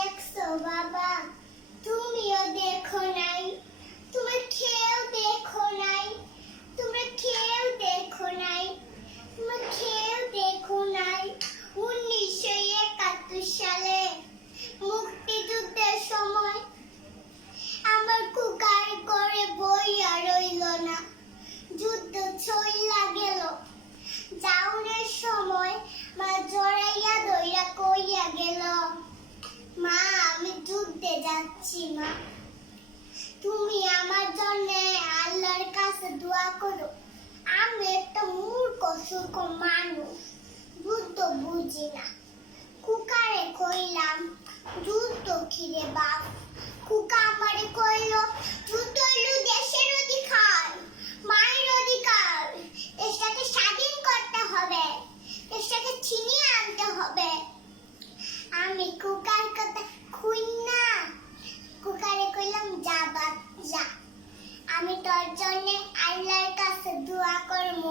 એકસો બાબા oh, যাচ্ছি, মা। তুমি আমার জন্য আল্লাহর কাছে দোয়া করো। আমি একটা মূর্খ সুখ মানুষ। যুদ্ধ বুঝি না। কুকারে কইলাম, যুদ্ধ খিরে বাপ? কুকা আমারে কইল, যুদ্ধ হইল দেশের অধিকার, মায়ের অধিকার। দেশটাকে স্বাধীন করতে হবে দেশটাকে ছিনিয়ে আনতে হবে। আমি কুকার দোয়া করব।